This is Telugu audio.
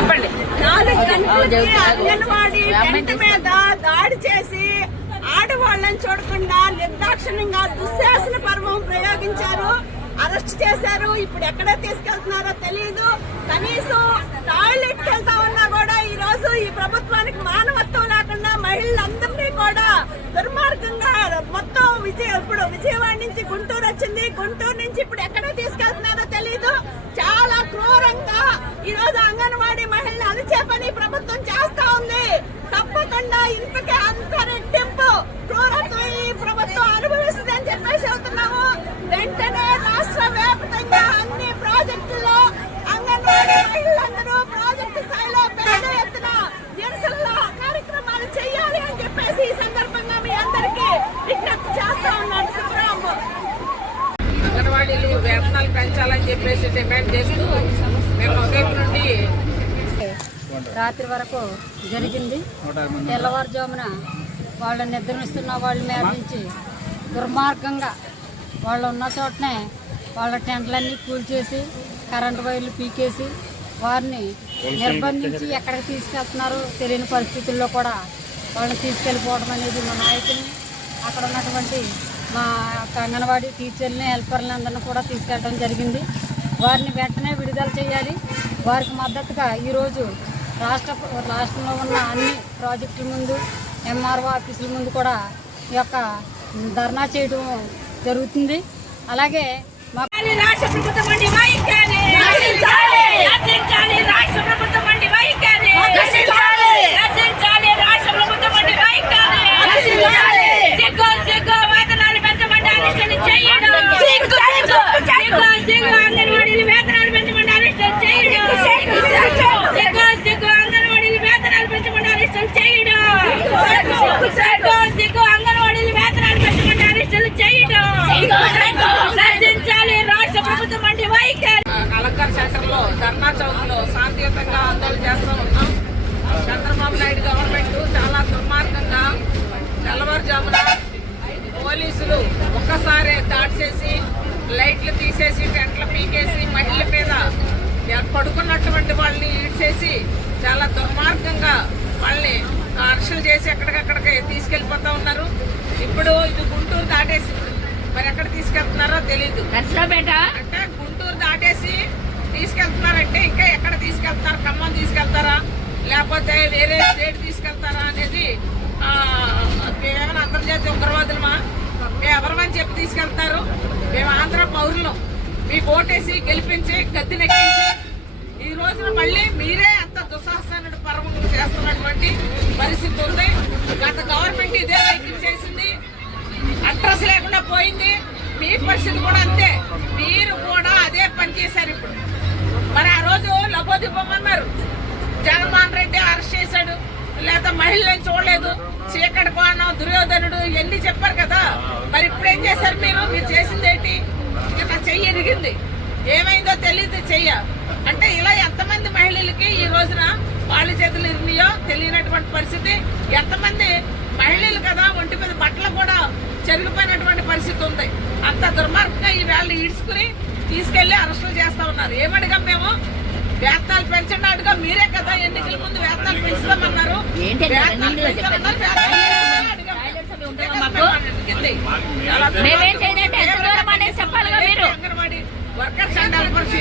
చెప్పండి. 4 గంటలకి అంగన్వాడీ టెంట్ మీద దాడి చేసి ఆడవాళ్ళని చూడకుండా నిర్దాక్షిణ్యంగా దుశ్శాసన పర్వం ప్రయోగించారు, అరెస్ట్ చేశారు. ఇప్పుడు ఎక్కడ తీసుకెళ్తున్నారో తెలియదు. కనీసం టాయిలెట్ వెళ్తా ఉన్నా కూడా ఈ రోజు ఈ ప్రభుత్వానికి మానవత్వం లేకుండా మహిళలందరినీ కూడా దుర్మార్గంగా మొత్తం ఇప్పుడు విజయవాడ నుంచి గుంటూరు వచ్చింది, గుంటూరు నుంచి ఇప్పుడు ఎక్కడ తీసుకెళ్తున్నారో తెలియదు. చాలా క్రూరంగా ఈ రోజు అంగన్వాడీ మహిళలు అణిచే పని ప్రభుత్వం చేస్తా ఉంది. తప్పకుండా ఇంతకే అంత రెట్టింపు క్రూరత్వం ఈ ప్రభుత్వం అనుభవిస్తుంది అని చెప్పేసి అవుతున్నాము. వెంటనే రాష్ట్ర వ్యాప్తంగా అన్ని ప్రాజెక్టుల్లో అంగన్వాడీ మహిళలందరూ ప్రాజెక్టు స్థాయిలో పెద్ద ఎత్తున నిరసన కార్యక్రమాలు చేయాలి అని చెప్పేసి ఈ సందర్భంగా మీ అందరికీ విజ్ఞప్తి చేస్తా ఉన్నాను. శుభ్రాంబు అంగన్వాడీలు వేతనాలు పెంచాలని చెప్పేసి డిమాండ్ చేస్తూ మేము ఉదయం నుండి రాత్రి వరకు జరిగింది. తెల్లవారుజామున వాళ్ళు నిద్రనిస్తున్న వాళ్ళ మీద నుంచి దుర్మార్గంగా వాళ్ళు ఉన్న చోటనే వాళ్ళ టెంట్లన్నీ కూల్చేసి కరెంటు వైర్లు పీకేసి వారిని నిర్బంధించి ఎక్కడికి తీసుకెళ్తున్నారో తెలియని పరిస్థితుల్లో కూడా వాళ్ళని తీసుకెళ్ళిపోవడం అనేది మా నాయకుల్ని, అక్కడ ఉన్నటువంటి మా అంగన్వాడీ టీచర్లని, హెల్పర్లని అందరినీ కూడా తీసుకెళ్ళడం జరిగింది. వారిని వెంటనే విడుదల చేయాలి. వారికి మద్దతుగా ఈరోజు రాష్ట్రంలో ఉన్న అన్ని ప్రాజెక్టుల ముందు, ఎంఆర్ఓ ఆఫీసుల ముందు కూడా ఈ యొక్క ధర్నా చేయడం జరుగుతుంది. అలాగే రాష్ట్ర ప్రభుత్వం అలంకార్ సెంటర్ లో ధర్నా చౌక్ లో శాంతియుతంగా ఆందోళన చేస్తూ ఉన్నాం. చంద్రబాబు నాయుడు గవర్నమెంట్ చాలా దుర్మార్గంగా తెల్లవారుజామున పోలీసులు ఒక్కసారి దాడి చేసి లైట్లు తీసేసి టెంట్లు పీకేసి మహిళల మీద పడుకున్నటువంటి వాళ్ళని ఈడ్చేసి చాలా దుర్మార్గంగా వాళ్ళని అరెస్టులు చేసి ఎక్కడికక్కడికి తీసుకెళ్లిపోతా ఉన్నారు. ఇప్పుడు ఇది గుంటూరు దాటేసి మరి ఎక్కడ తీసుకెళ్తున్నారో తెలీదు. అంటే గుంటూరు దాటేసి తీసుకెళ్తున్నారంటే ఇంకా ఎక్కడ తీసుకెళ్తారు? ఖమ్మం తీసుకెళ్తారా లేకపోతే వేరే స్టేట్ తీసుకెళ్తారా అనేది ఏమైనా అంతర్జాతీయ ఉగ్రవాదులమా? మేము ఎవరమని చెప్పి తీసుకెళ్తారు? మేము ఆంధ్ర పౌరులు, మీకు ఓటేసి గెలిపించి గద్దెనెక్కించి ఈ రోజున మళ్ళీ మీరే అంత దుస్సాహసాన్ని పర్వం చేస్తున్నటువంటి పరిస్థితి ఉంది. గత గవర్నమెంట్ ఇదే వైఖరి చేసింది, అడ్రస్ లేకుండా పోయింది. మీ పరిస్థితి కూడా అంతే, మీరు కూడా అదే పని చేశారు. ఇప్పుడు మరి ఆ రోజు లబోదిబ్బమన్నారు, జగన్మోహన్ రెడ్డి అరెస్ట్ చేశాడు, లేదా మహిళలను చూడలేదు, చీకటి కోణం, దుర్యోధనుడు ఇవన్నీ చెప్పారు కదా. మరి ఇప్పుడు ఏం చేశారు? మీరు చేసింది ఏంటి? ఇక చెయ్యి ఎరిగింది, ఏమైందో తెలియదు చెయ్య. అంటే ఇలా ఎంతమంది మహిళలకి ఈ రోజున వాళ్ళ చేతులు ఇరిమియో తెలియనటువంటి పరిస్థితి. ఎంతమంది మహిళలు కదా ఒంటి మీద బట్టలు కూడా చెరిగిపోయినటువంటి పరిస్థితి ఉంది. అంత దుర్మార్గంగా ఈ వేళ ఈడ్చుకుని తీసుకెళ్లి అరెస్టులు చేస్తా ఉన్నారు. ఏమడిగాం మేము? వేతనాలు పెంచండి అడిగా. మీరే కదా ఎన్నికల ముందు వేతనాలు పెంచుతామన్నారు. Anganwadi workers and helpers